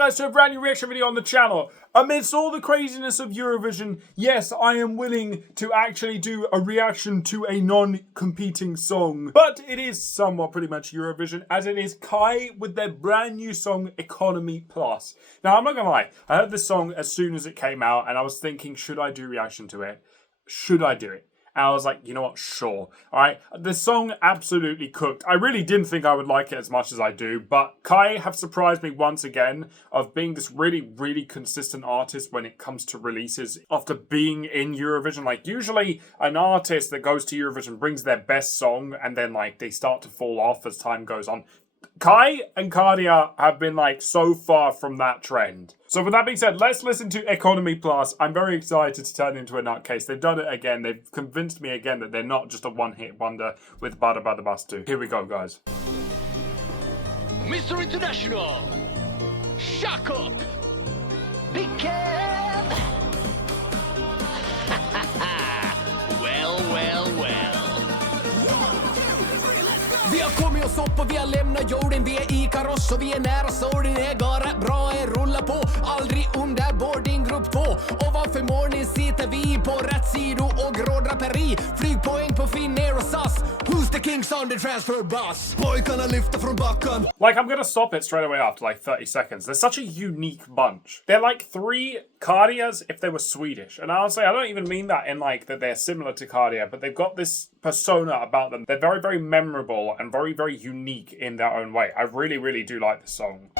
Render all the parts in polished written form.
guys to a brand new reaction video on the channel. Amidst all the craziness of Eurovision, yes, I am willing to actually do a reaction to a non-competing song. But it is somewhat pretty much Eurovision, as it is KAJ with their brand new song, Economy Plus. Now, I'm not gonna lie, I heard this song as soon as it came out, and I was thinking, should I do reaction to it? Should I do it? And I was like, you know what, sure. Alright, the song absolutely cooked. I really didn't think I would like it as much as I do, but KAJ have surprised me once again of being this really, really consistent artist when it comes to releases after being in Eurovision. Like, usually an artist that goes to Eurovision brings their best song and then, like, they start to fall off as time goes on. KAJ and KAJ have been, like, so far from that trend. So with that being said, let's listen to Economy Plus. I'm very excited to turn into a nutcase. They've done it again. They've convinced me again that they're not just a one-hit wonder with Bada Bada Bus 2. Here we go, guys. Mr. International, shock up, big Kev. well. Vi har kommit oss upp och vi har lämnat jorden. Vi är i kaross och vi är nära sorgen. Det går bra, rulla på. Aldrig under boarding grupp 2. Ovanför morgonen sitter vi på rätt sido och grå draperi. Flygpoäng på Finnair och SAS. Who's the kings on the transfer bus? Pojkarna lyfter från backen. Like, I'm gonna stop it straight away after like 30 seconds. They're such a unique bunch. They're like 3 KAJs if they were Swedish. And honestly, I don't even mean that in like that they're similar to KAJ, but they've got this persona about them. They're very, very memorable and very, very unique in their own way. I really, really do like this song.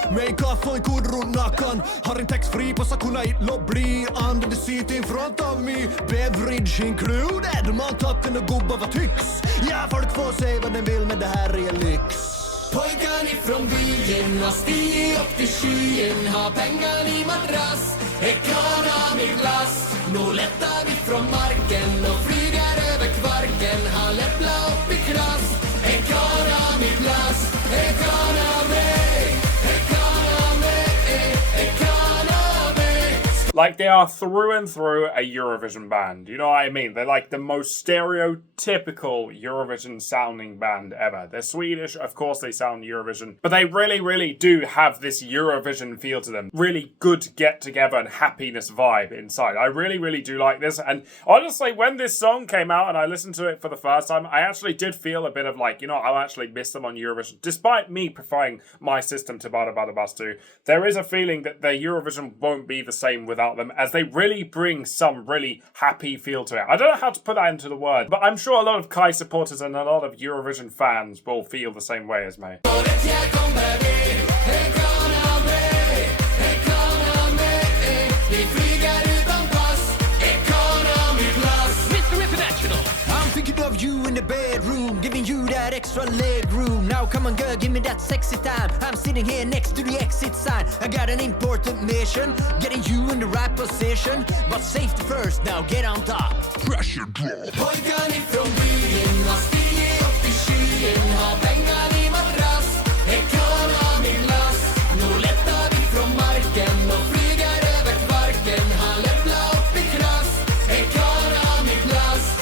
Har en tax-free på så kunna illa bli. Under the seat in front of me. Beverage included. Mantacken och gubbar vad tycks. Ja, folk får säga vad den vill, men det här är lyx. Pojkan ifrån byn har stigit upp till skyn. Har pengar i madrass. Economy glass. Nu lättar vi från marken och flyger över kvarken. Han läpplar upp i klass. Economy glass. Economy. Like, they are through and through a Eurovision band. You know what I mean? They're like the most stereotypical Eurovision sounding band ever. They're Swedish, of course they sound Eurovision, but they really, really do have this Eurovision feel to them. Really good get together and happiness vibe inside. I really, really do like this. And honestly, when this song came out and I listened to it for the first time, I actually did feel a bit of like, you know, I'll actually miss them on Eurovision. Despite me preferring my system to Bada Bada Bus 2, there is a feeling that their Eurovision won't be the same without them, as they really bring some really happy feel to it. I don't know how to put that into the word, but I'm sure a lot of KAJ supporters and a lot of Eurovision fans will feel the same way as me. Thinking of you in the bedroom, giving you that extra leg room. Now come on girl, give me that sexy time. I'm sitting here next to the exit sign. I got an important mission, getting you in the right position. But safety first, now get on top. Pressure drop. Pojkan ifrån byn har stigit upp i skyn. Har pengar i madrass. Economy glass. Nu lättar vi från marken och flyger över kvarken. Han läpplar upp i klass. Economy glass.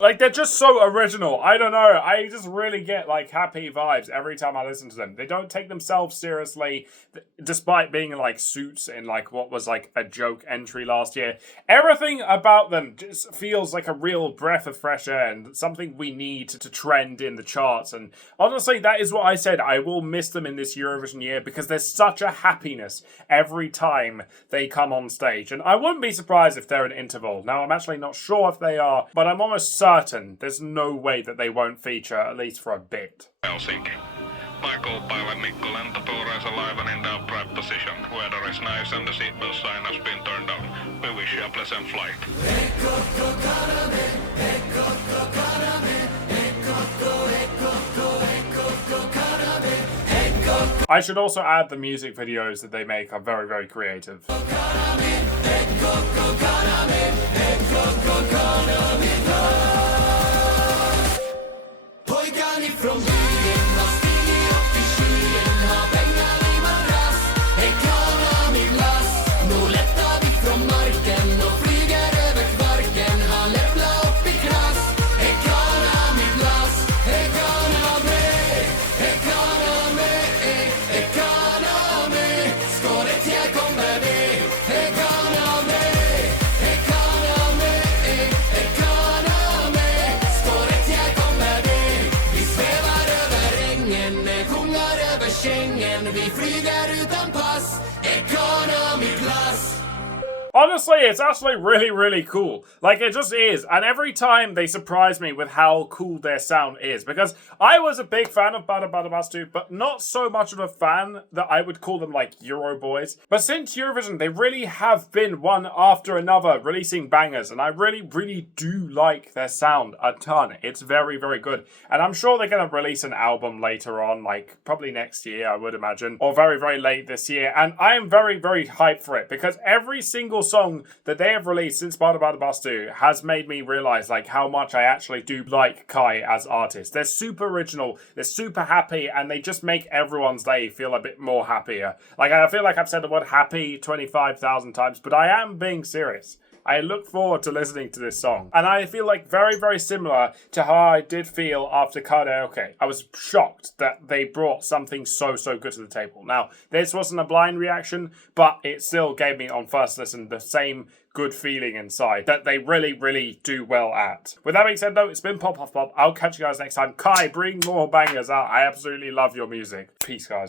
Like, they're just so original. I don't know. I just really get, like, happy vibes every time I listen to them. They don't take themselves seriously, despite being in, like, suits in, like, what was, like, a joke entry last year. Everything about them just feels like a real breath of fresh air and something we need to trend in the charts. And honestly, that is what I said. I will miss them in this Eurovision year because there's such a happiness every time they come on stage. And I wouldn't be surprised if they're an interval. Now, I'm actually not sure if they are, but I'm almost certain there's no way that they won't feature, at least for a bit. Helsinki. Michael Mikko lentotuureissa laivan in the upright position. Weather is nice and the seatbelt sign has been turned on. We wish you a pleasant flight. I should also add the music videos that they make are very, very creative. Honestly, it's actually really, really cool. Like, it just is. And every time they surprise me with how cool their sound is. Because I was a big fan of Bada Bada Bastu, but not so much of a fan that I would call them, like, Euro boys. But since Eurovision, they really have been one after another releasing bangers. And I really, really do like their sound a ton. It's very, very good. And I'm sure they're going to release an album later on, like, probably next year, I would imagine. Or very, very late this year. And I am very, very hyped for it. Because every single song that they have released since Bada Bada Bastu has made me realize like how much I actually do like KAJ as artists. They're super original, they're super happy, and they just make everyone's day feel a bit more happier. Like, I feel like I've said the word happy 25,000 times, but I am being serious. I look forward to listening to this song. And I feel like very, very similar to how I did feel after Karaoke. I was shocked that they brought something so, so good to the table. Now, this wasn't a blind reaction, but it still gave me on first listen the same good feeling inside that they really, really do well at. With that being said, though, it's been Pop Pop Pop. I'll catch you guys next time. KAJ, bring more bangers out. I absolutely love your music. Peace, guys.